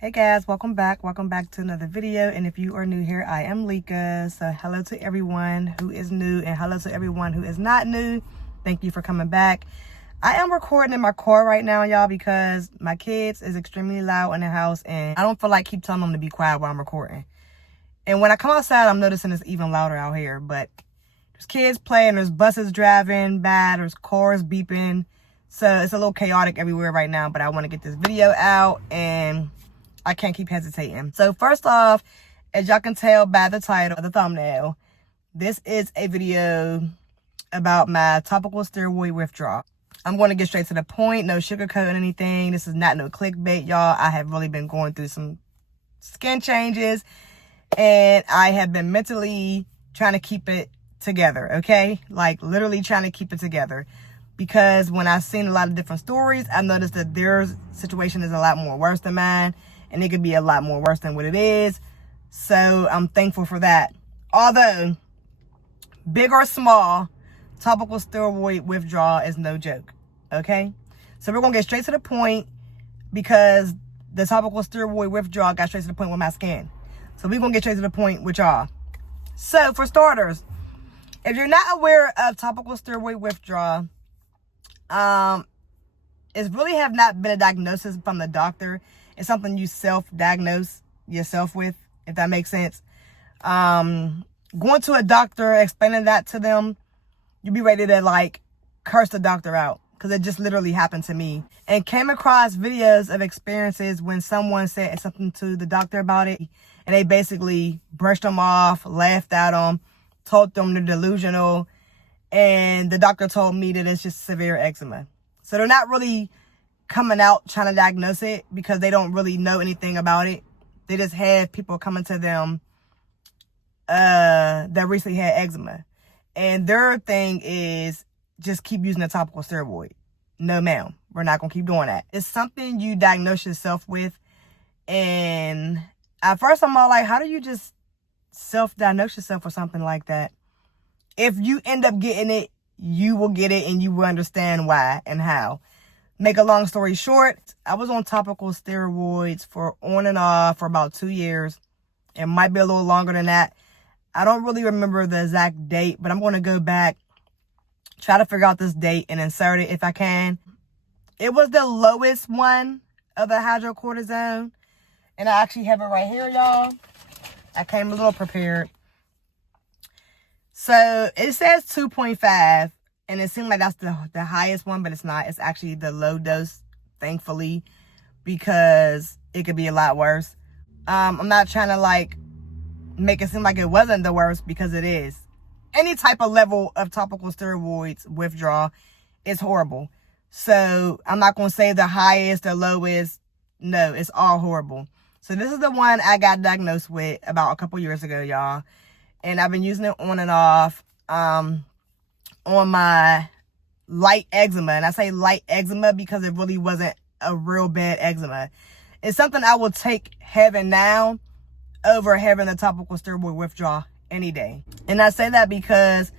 Hey guys, welcome back to another video. And if you are new here, I am Lika. So hello to everyone who is new and hello to everyone who is not new. Thank you for coming back. I am recording in my car right now, y'all, because my kids is extremely loud in the house and I don't feel like keep telling them to be quiet while I'm recording. And when I come outside, I'm noticing it's even louder out here. But there's kids playing, there's buses driving by, there's cars beeping. So it's a little chaotic everywhere right now, but I want to get this video out and I can't keep hesitating. So first off, as y'all can tell by the title of the thumbnail, this is a video about my topical steroid withdrawal. I'm going to get straight to the point, no sugarcoating anything. This is not no clickbait, y'all. I have really been going through some skin changes and I have been mentally trying to keep it together, okay? Like literally trying to keep it together. Because when I've seen a lot of different stories, I noticed that their situation is a lot more worse than mine. And it could be a lot more worse than what it is. So I'm thankful for that. Although, big or small, topical steroid withdrawal is no joke. Okay? So we're going to get straight to the point because the topical steroid withdrawal got straight to the point with my skin. So we're going to get straight to the point with y'all. So for starters, if you're not aware of topical steroid withdrawal, it really have not been a diagnosis from the doctor. It's something you self-diagnose yourself with, if that makes sense. Going to a doctor, explaining that to them, you'd be ready to like curse the doctor out. Because it just literally happened to me. And came across videos of experiences when someone said something to the doctor about it. And they basically brushed them off, laughed at them, told them they're delusional. And the doctor told me that it's just severe eczema. So they're not really coming out trying to diagnose it because they don't really know anything about it. They just have people coming to them that recently had eczema. And their thing is just keep using the topical steroid. No, ma'am. We're not going to keep doing that. It's something you diagnose yourself with. And at first I'm all like, how do you just self-diagnose yourself or something like that? If you end up getting it, you will get it and you will understand why and how. Make a long story short, I was on topical steroids for on and off for about 2 years. It might be a little longer than that. I don't really remember the exact date, but I'm going to go back, try to figure out this date and insert it if I can. It was the lowest one of the hydrocortisone. And I actually have it right here, y'all. I came a little prepared. So it says 2.5. And it seemed like that's the highest one, but it's not. It's actually the low dose, thankfully, because it could be a lot worse. I'm not trying to, like, make it seem like it wasn't the worst, because it is. Any type of level of topical steroids withdrawal is horrible. So I'm not going to say the highest or lowest. No, it's all horrible. So this is the one I got diagnosed with about a couple years ago, y'all. And I've been using it on and off. On my light eczema. And I say light eczema because it really wasn't a real bad eczema. It's something I will take having now over having the topical steroid withdrawal any day. And I say that because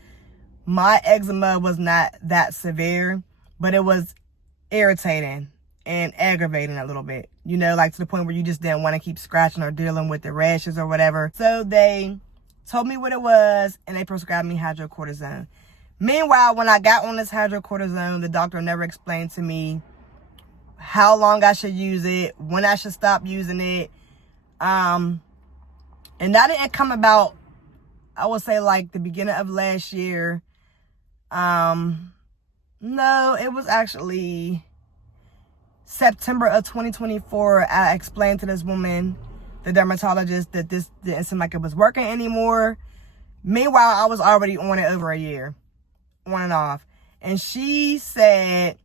my eczema was not that severe, but it was irritating and aggravating a little bit. You know, like to the point where you just didn't want to keep scratching or dealing with the rashes or whatever. So they told me what it was and they prescribed me hydrocortisone. Meanwhile, when I got on this hydrocortisone, the doctor never explained to me how long I should use it, when I should stop using it. And that didn't come about, I would say, like the beginning of last year. No, it was actually September of 2024. I explained to this woman, the dermatologist, that this didn't seem like it was working anymore. Meanwhile, I was already on it over a year. On and off. And she said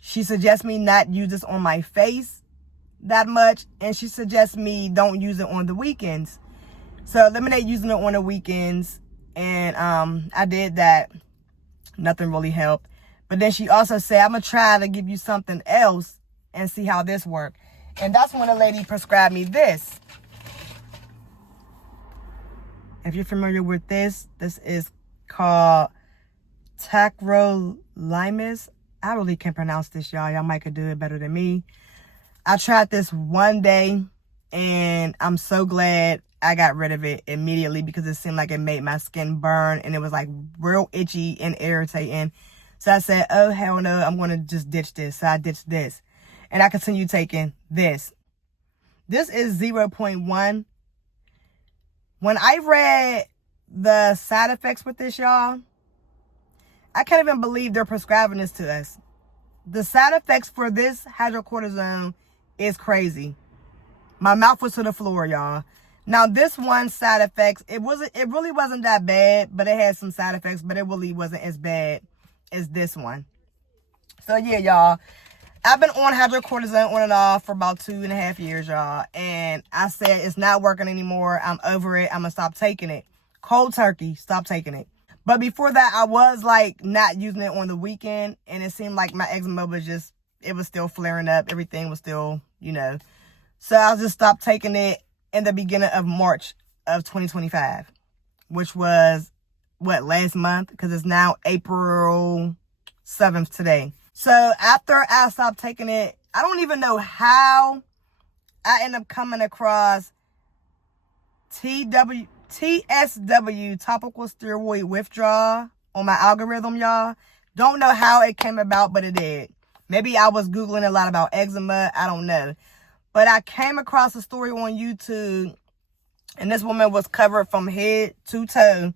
she suggests me not use this on my face that much, and she suggests me don't use it on the weekends. So eliminate using it on the weekends. And I did that. Nothing really helped. But then she also said, I'm gonna try to give you something else and see how this works. And that's when the lady prescribed me this. If you're familiar with this is called tacrolimus. I really can't pronounce this, y'all. Y'all might could do it better than me. I tried this one day And I'm so glad I got rid of it immediately because it seemed like it made my skin burn and it was like real itchy and irritating. So I said, oh, hell no, I'm going to just ditch this. So I ditched this. And I continue taking this. This is 0.1. When I read the side effects with this, y'all, I can't even believe they're prescribing this to us. The side effects for this hydrocortisone is crazy. My mouth was to the floor, y'all. Now, this one side effects, it really wasn't that bad, but it had some side effects, but it really wasn't as bad as this one. So, yeah, y'all. I've been on hydrocortisone on and off for about 2.5 years, y'all. And I said it's not working anymore. I'm over it. I'm going to stop taking it. Cold turkey, stop taking it. But before that, I was, like, not using it on the weekend. And it seemed like my eczema was just, it was still flaring up. Everything was still, you know. So I just stopped taking it in the beginning of March of 2025. Which was, what, last month? Because it's now April 7th today. So after I stopped taking it, I don't even know how I end up coming across TSW, Topical Steroid Withdrawal, on my algorithm, y'all. Don't know how it came about, but it did. Maybe I was Googling a lot about eczema. I don't know. But I came across a story on YouTube, and this woman was covered from head to toe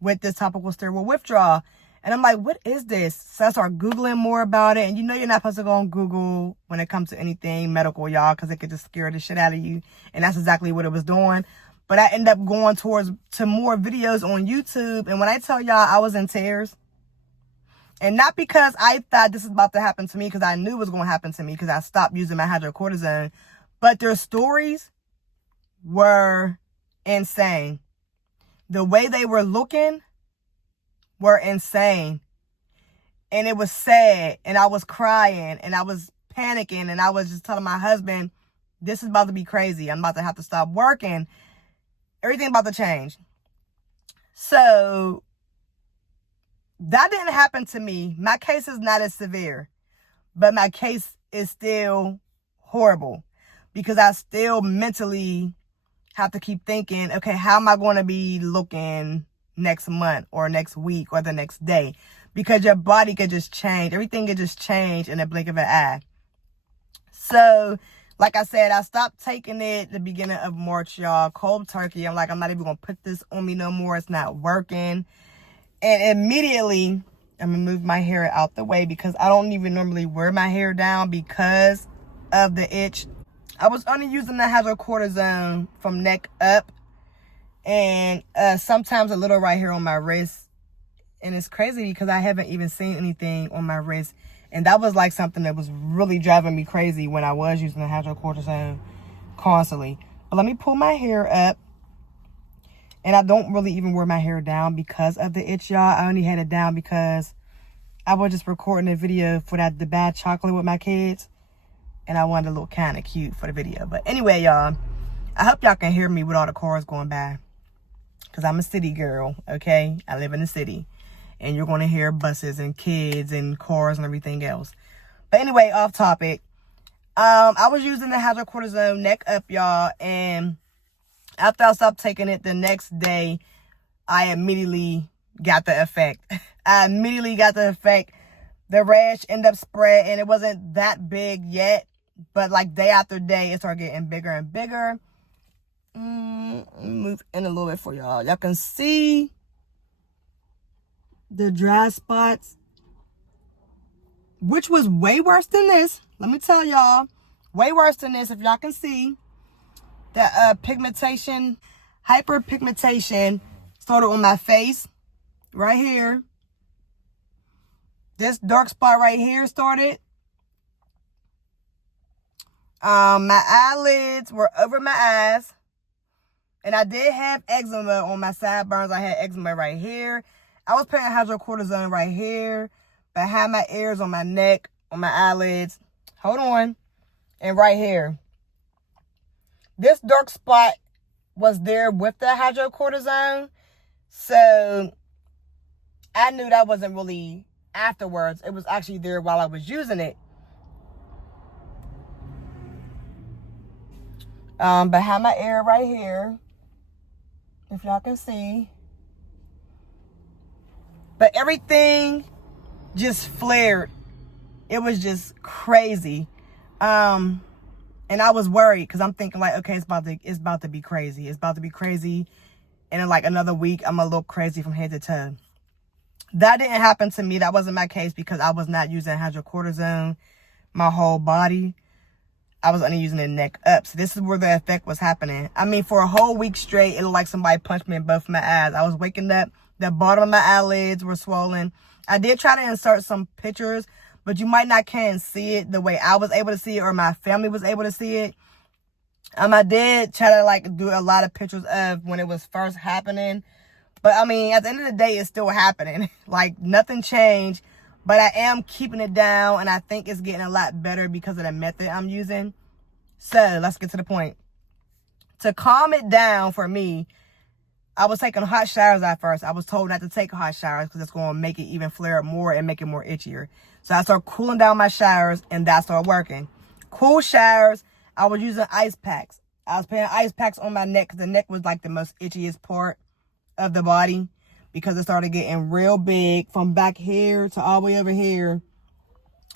with this topical steroid withdrawal. And I'm like, what is this? So I started Googling more about it. And you know you're not supposed to go on Google when it comes to anything medical, y'all, because it could just scare the shit out of you. And that's exactly what it was doing. But I ended up going to more videos on YouTube. And when I tell y'all, I was in tears. And not because I thought this was about to happen to me, because I knew it was going to happen to me, because I stopped using my hydrocortisone. But their stories were insane. The way they were looking were insane. And it was sad. And I was crying. And I was panicking. And I was just telling my husband, this is about to be crazy. I'm about to have to stop working. Everything about to change. So that didn't happen to me. My case is not as severe. But my case is still horrible. Because I still mentally have to keep thinking, okay, how am I going to be looking next month or next week or the next day? Because your body could just change. Everything could just change in a blink of an eye. So, like I said, I stopped taking it the beginning of March, y'all. Cold turkey. I'm like, I'm not even going to put this on me no more. It's not working. And immediately, I'm going to move my hair out the way because I don't even normally wear my hair down because of the itch. I was only using the hydrocortisone from neck up and sometimes a little right here on my wrist. And it's crazy because I haven't even seen anything on my wrist. And that was like something that was really driving me crazy when I was using the hydrocortisone constantly. But let me pull my hair up. And I don't really even wear my hair down because of the itch, y'all. I only had it down because I was just recording a video for the bad chocolate with my kids. And I wanted to look kind of cute for the video. But anyway, y'all, I hope y'all can hear me with all the cars going by. Because I'm a city girl, okay? I live in the city. And you're going to hear buses and kids and cars and everything else. But anyway, off topic. I was using the hydrocortisone neck up, y'all. And after I stopped taking it the next day, I immediately got the effect. The rash ended up spreading. It wasn't that big yet. But like day after day, it started getting bigger and bigger. Let me move in a little bit for y'all. Y'all can see the dry spots, which was way worse than this. Let me tell y'all, way worse than this. If y'all can see that pigmentation, hyperpigmentation started on my face right here. This dark spot right here started. My eyelids were over my eyes. And I did have eczema on my sideburns. I had eczema right here. I was putting hydrocortisone right here, behind my ears, on my neck, on my eyelids. Hold on. And right here. This dark spot was there with the hydrocortisone. So I knew that wasn't really afterwards. It was actually there while I was using it. Behind my ear right here, if y'all can see. But everything just flared. It was just crazy. And I was worried because I'm thinking like, okay, it's about to be crazy. It's about to be crazy. And in like another week, I'm gonna look crazy from head to toe. That didn't happen to me. That wasn't my case because I was not using hydrocortisone my whole body. I was only using the neck up. So this is where the effect was happening. I mean, for a whole week straight, it looked like somebody punched me in both my eyes. I was waking up, the bottom of my eyelids were swollen. I did try to insert some pictures, but you might not can see it the way I was able to see it or my family was able to see it. I did try to like do a lot of pictures of when it was first happening. But I mean, at the end of the day, it's still happening. Like nothing changed, but I am keeping it down and I think it's getting a lot better because of the method I'm using. So let's get to the point. To calm it down for me, I was taking hot showers at first. I was told not to take hot showers because it's going to make it even flare up more and make it more itchier. So I started cooling down my showers and that started working. Cool showers, I was using ice packs. I was putting ice packs on my neck because the neck was like the most itchiest part of the body because it started getting real big from back here to all the way over here.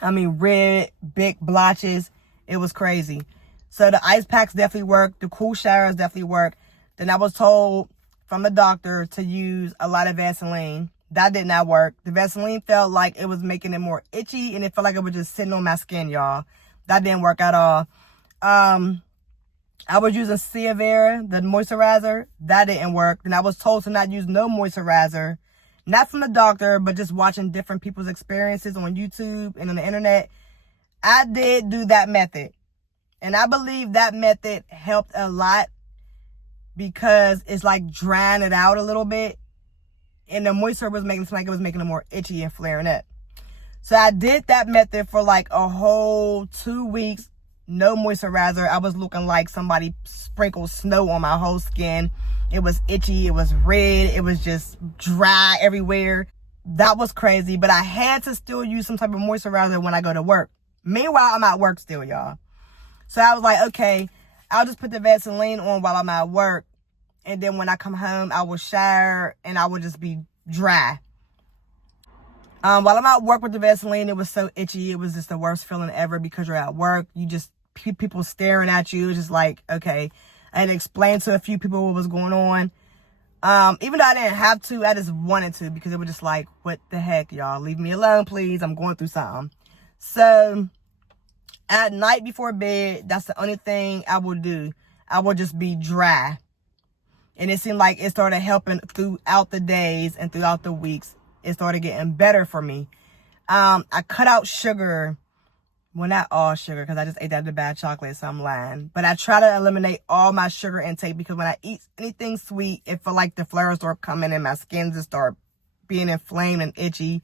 I mean, red, big blotches. It was crazy. So the ice packs definitely work. The cool showers definitely work. Then I was told from the doctor to use a lot of Vaseline. That did not work. The Vaseline felt like it was making it more itchy and it felt like it was just sitting on my skin, y'all. That didn't work at all. I was using Ciavera, the moisturizer. That didn't work. Then I was told to not use no moisturizer. Not from the doctor, but just watching different people's experiences on YouTube and on the internet. I did do that method. And I believe that method helped a lot because it's like drying it out a little bit. And the moisture was making it seem like it was making it more itchy and flaring up. So I did that method for like a whole 2 weeks. No moisturizer. I was looking like somebody sprinkled snow on my whole skin. It was itchy. It was red. It was just dry everywhere. That was crazy. But I had to still use some type of moisturizer when I go to work. Meanwhile, I'm at work still, y'all. So I was like, okay, I'll just put the Vaseline on while I'm at work. And then when I come home, I will shower and I will just be dry. While I'm at work with the Vaseline, it was so itchy. It was just the worst feeling ever because you're at work. You just, people staring at you. It's just like, okay. I had to explain to a few people what was going on. Even though I didn't have to, I just wanted to because it was just like, what the heck, y'all? Leave me alone, please. I'm going through something. So at night before bed, that's the only thing I will do. I will just be dry. And it seemed like it started helping throughout the days and throughout the weeks. It started getting better for me. I cut out sugar. Well, not all sugar because I just ate that the bad chocolate, so I'm lying. But I try to eliminate all my sugar intake because when I eat anything sweet, it feel like the flares start coming and my skin just start being inflamed and itchy.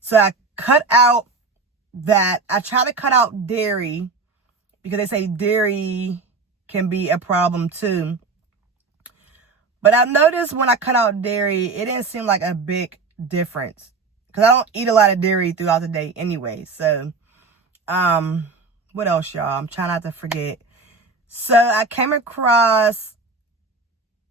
So I cut out that. I try to cut out dairy because they say dairy can be a problem too. But I've noticed when I cut out dairy, it didn't seem like a big difference because I don't eat a lot of dairy throughout the day anyway. So, what else, y'all? I'm trying not to forget. So I came across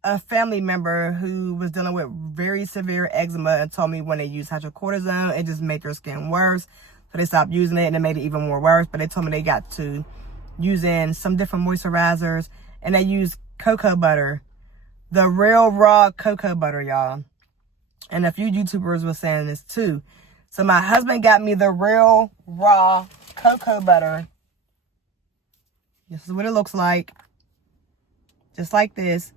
a family member who was dealing with very severe eczema and told me when they used hydrocortisone, it just made their skin worse. So they stopped using it and it made it even more worse. But they told me they got to using some different moisturizers and they used cocoa butter. The real raw cocoa butter, y'all. And a few YouTubers were saying this too. So my husband got me the real raw cocoa butter. This is what it looks like. Just like this.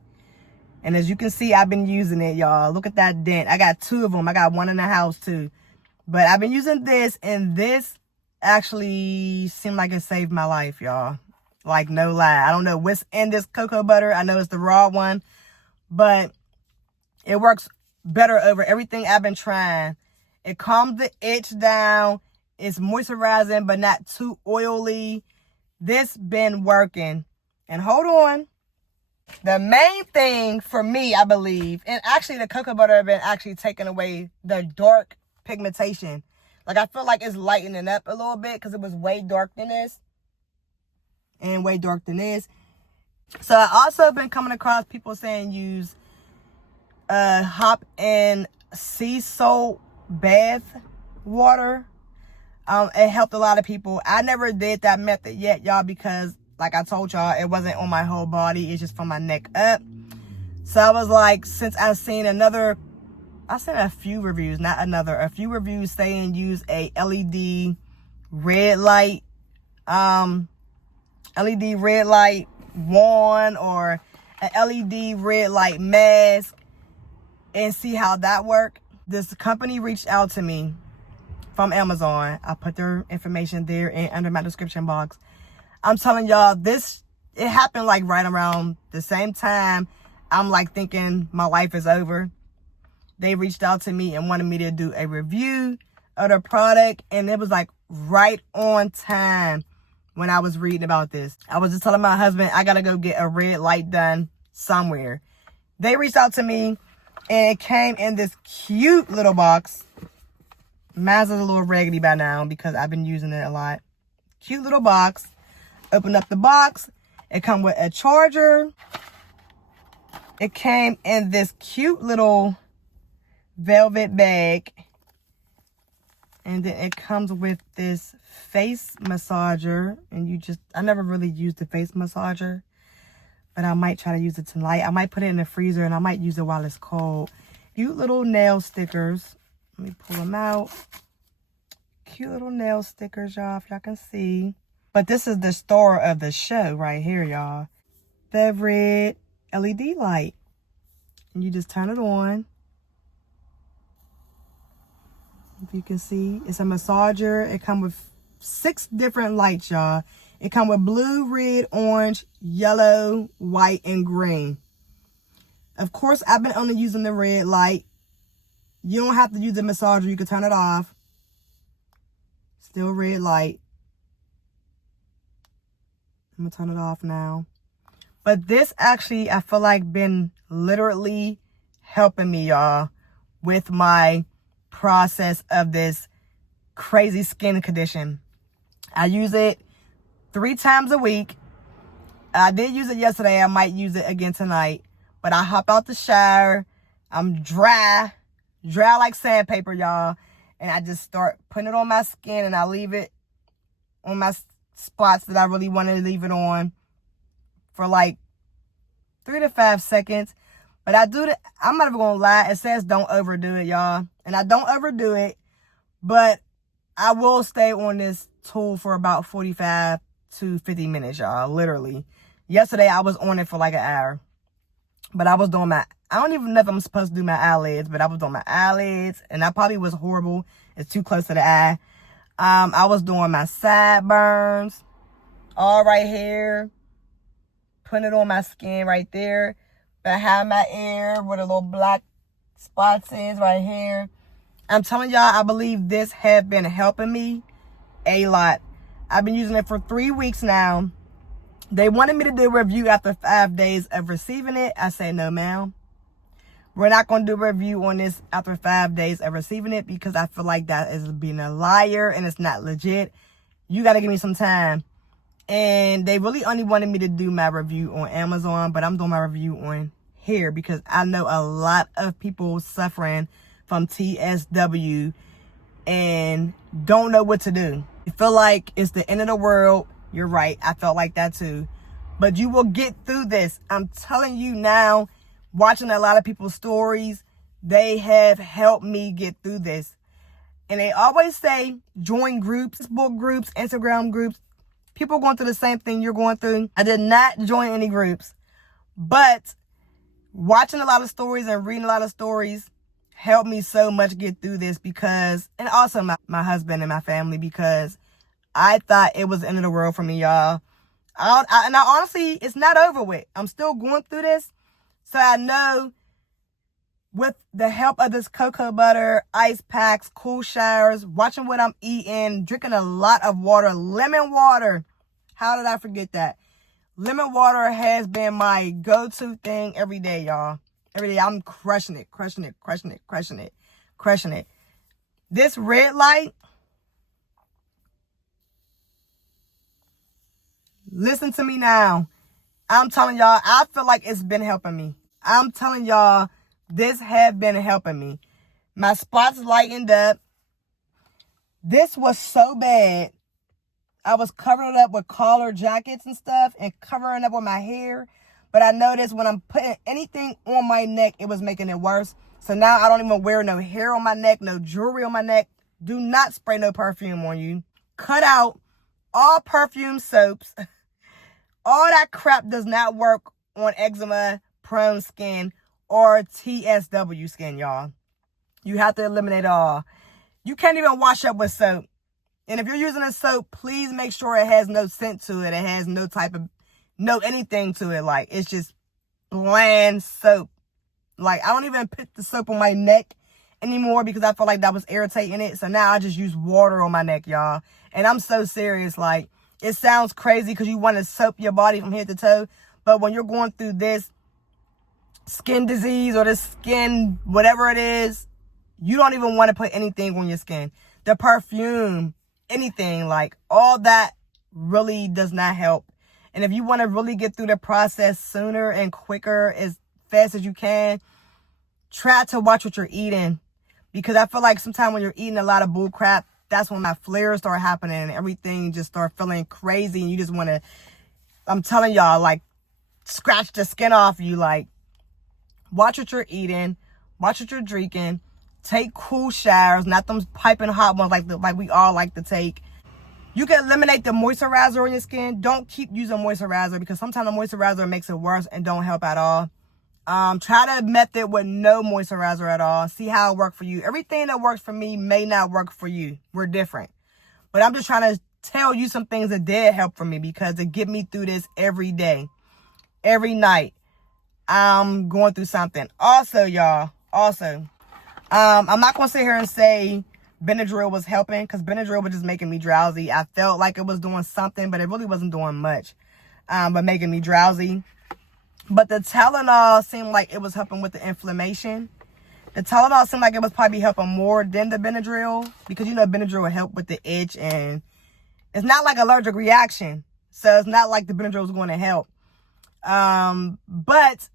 And as you can see, I've been using it, y'all. Look at that dent. I got 2 of them. I got one in the house too. But I've been using this and this actually seemed like it saved my life, y'all. Like no lie. I don't know what's in this cocoa butter. I know it's the raw one. But it works better over everything I've been trying. It calms the itch down. It's moisturizing, but not too oily. This been working. And hold on. The main thing for me, I believe, and actually the cocoa butter have been actually taking away the dark pigmentation. Like I feel like it's lightening up a little bit because it was way dark than this. And way dark than this. So I also been coming across people saying use hop in sea salt bath water. It helped a lot of people. I never did that method yet, y'all, because like I told y'all, it wasn't on my whole body. It's just from my neck up. So I was like, since I've seen a few reviews, a few reviews saying use a LED red light wand or an LED red light mask and see how that worked. This company reached out to me from Amazon. I put their information there and under my description box. I'm telling y'all, it happened like right around the same time I'm like thinking my life is over. They reached out to me and wanted me to do a review of the product, and it was like right on time when I was reading about this. I was just telling my husband, I gotta go get a red light done somewhere. They reached out to me, and it came in this cute little box. Mine's a little raggedy by now because I've been using it a lot. Cute little box. Open up the box. It come with a charger. It came in this cute little velvet bag. And then it comes with this face massager. And I never really used the face massager. But I might try to use it tonight. I might put it in the freezer and I might use it while it's cold. Cute little nail stickers. Let me pull them out. Cute little nail stickers, y'all, if y'all can see. But this is the star of the show right here, y'all. The red LED light. And you just turn it on. If you can see, it's a massager. It comes with 6 different lights, y'all. It comes with blue, red, orange, yellow, white, and green. Of course, I've been only using the red light. You don't have to use the massager. You can turn it off. Still red light. I'm going to turn it off now. But this actually, I feel like, been literally helping me, y'all, with my process of this crazy skin condition. I use it 3 times a week. I did use it yesterday. I might use it again tonight. But I hop out the shower. I'm dry like sandpaper, y'all. And I just start putting it on my skin, and I leave it on my spots that I really want to leave it on for like 3 to 5 seconds. But I'm not even gonna lie, it says don't overdo it, y'all. And I don't overdo it, but I will stay on this tool for about 45 to 50 minutes, y'all, literally. Yesterday I was on it for like an hour. But I was doing I don't even know if I'm supposed to do my eyelids, but I was doing my eyelids, and that probably was horrible. It's too close to the eye. I was doing my sideburns, all right here, putting it on my skin right there, behind my ear where the little black spots is right here. I'm telling y'all, I believe this has been helping me a lot. I've been using it for 3 weeks now. They wanted me to do a review after 5 days of receiving it. I say, no, ma'am. We're not going to do a review on this after 5 days of receiving it because I feel like that is being a liar and it's not legit. You got to give me some time. And they really only wanted me to do my review on Amazon, but I'm doing my review on here because I know a lot of people suffering from TSW and don't know what to do. You feel like it's the end of the world. You're right. I felt like that too. But you will get through this. I'm telling you now, watching a lot of people's stories, they have helped me get through this. And they always say, join groups, Facebook groups, Instagram groups. People going through the same thing you're going through. I did not join any groups. But watching a lot of stories and reading a lot of stories helped me so much get through this because, and also my husband and my family, because I thought it was the end of the world for me, y'all. And honestly, it's not over with. I'm still going through this. So I know with the help of this cocoa butter, ice packs, cool showers, watching what I'm eating, drinking a lot of water, lemon water. How did I forget that? Lemon water has been my go-to thing every day, y'all. Every day I'm crushing it, crushing it, crushing it, crushing it, crushing it. This red light, listen to me now. I'm telling y'all, I feel like it's been helping me. I'm telling y'all, this have been helping me. My spots lightened up. This was so bad. I was covering it up with collar jackets and stuff and covering up with my hair. But I noticed when I'm putting anything on my neck, it was making it worse. So now I don't even wear no hair on my neck, no jewelry on my neck. Do not spray no perfume on you. Cut out all perfume soaps. All that crap does not work on eczema prone skin or TSW skin, y'all. You have to eliminate it all. You can't even wash up with soap. And if you're using a soap, please make sure it has no scent to it. It has no type of, no anything to it. Like, it's just bland soap. Like, I don't even put the soap on my neck anymore because I feel like that was irritating it. So now I just use water on my neck, y'all. And I'm so serious. Like, it sounds crazy because you want to soap your body from head to toe. But when you're going through this skin disease or this skin, whatever it is, you don't even want to put anything on your skin. The perfume, anything, like all that really does not help. And if you want to really get through the process sooner and quicker, as fast as you can, try to watch what you're eating. Because I feel like sometimes when you're eating a lot of bull crap, that's when my flares start happening and everything just start feeling crazy. And you just want to, I'm telling y'all, like, scratch the skin off you. Like, watch what you're eating, watch what you're drinking, take cool showers, not them piping hot ones like we all like to take. You can eliminate the moisturizer on your skin. Don't keep using moisturizer because sometimes the moisturizer makes it worse and don't help at all. Try the method with no moisturizer at all. See how it works for you. Everything that works for me may not work for you. We're different. But I'm just trying to tell you some things that did help for me because it get me through this every day. Every night. I'm going through something. Also, y'all. I'm not going to sit here and say Benadryl was helping because Benadryl was just making me drowsy. I felt like it was doing something, but it really wasn't doing much. But making me drowsy. But the Tylenol seemed like it was helping with the inflammation. The Tylenol seemed like it was probably helping more than the Benadryl. Because, you know, Benadryl will help with the itch. And it's not like allergic reaction. So it's not like the Benadryl was going to help. But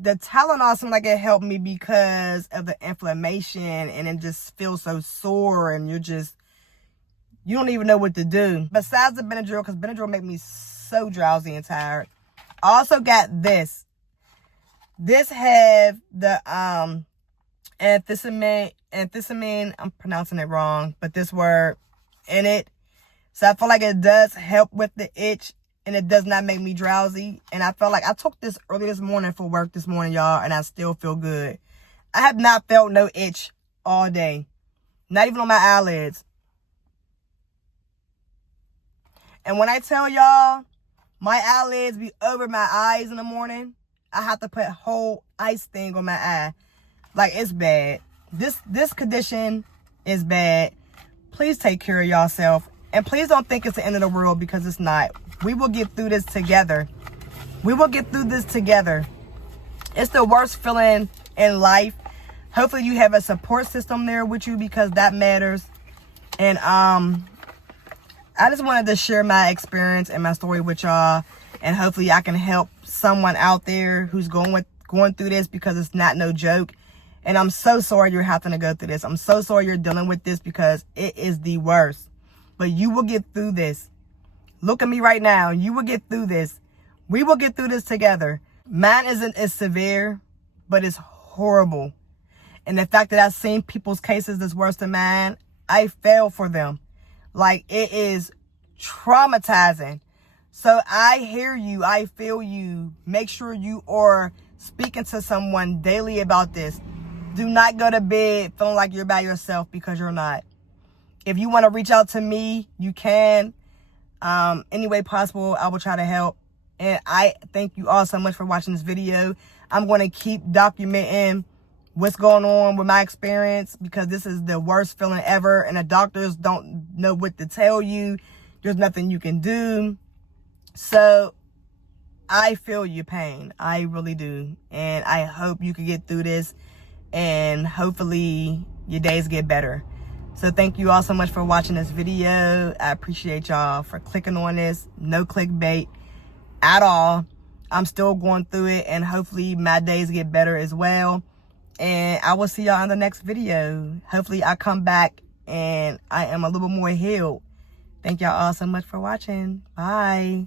the Tylenol seemed like it helped me because of the inflammation. And it just feels so sore. And you don't even know what to do. Besides the Benadryl, because Benadryl made me so drowsy and tired. I also got this. This have the anthistamine, I'm pronouncing it wrong, but this word in it. So I feel like it does help with the itch and it does not make me drowsy. And I felt like I took this early this morning for work this morning, y'all, and I still feel good. I have not felt no itch all day. Not even on my eyelids. And when I tell y'all, my eyelids be over my eyes in the morning. I have to put a whole ice thing on my eye. Like, it's bad. This condition is bad. Please take care of yourself. And please don't think it's the end of the world because it's not. We will get through this together. We will get through this together. It's the worst feeling in life. Hopefully you have a support system there with you because that matters. And I just wanted to share my experience and my story with y'all. And hopefully I can help someone out there who's going through this because it's not no joke. And I'm so sorry you're having to go through this. I'm so sorry you're dealing with this because it is the worst. But you will get through this. Look at me right now. You will get through this. We will get through this together. Mine isn't as severe, but it's horrible. And the fact that I've seen people's cases that's worse than mine, I fell for them. Like, it is traumatizing. So I hear you. I feel you. Make sure you are speaking to someone daily about this. Do not go to bed feeling like you're by yourself because you're not. If you want to reach out to me, you can. Any way possible, I will try to help. And I thank you all so much for watching this video. I'm going to keep documenting what's going on with my experience because this is the worst feeling ever and the doctors don't know what to tell you. There's nothing you can do. So I feel your pain. I really do. And I hope you can get through this and hopefully your days get better. So thank you all so much for watching this video. I appreciate y'all for clicking on this. No clickbait at all. I'm still going through it, and hopefully my days get better as well. And I will see y'all in the next video. Hopefully I come back and I am a little more healed. Thank y'all all so much for watching. Bye.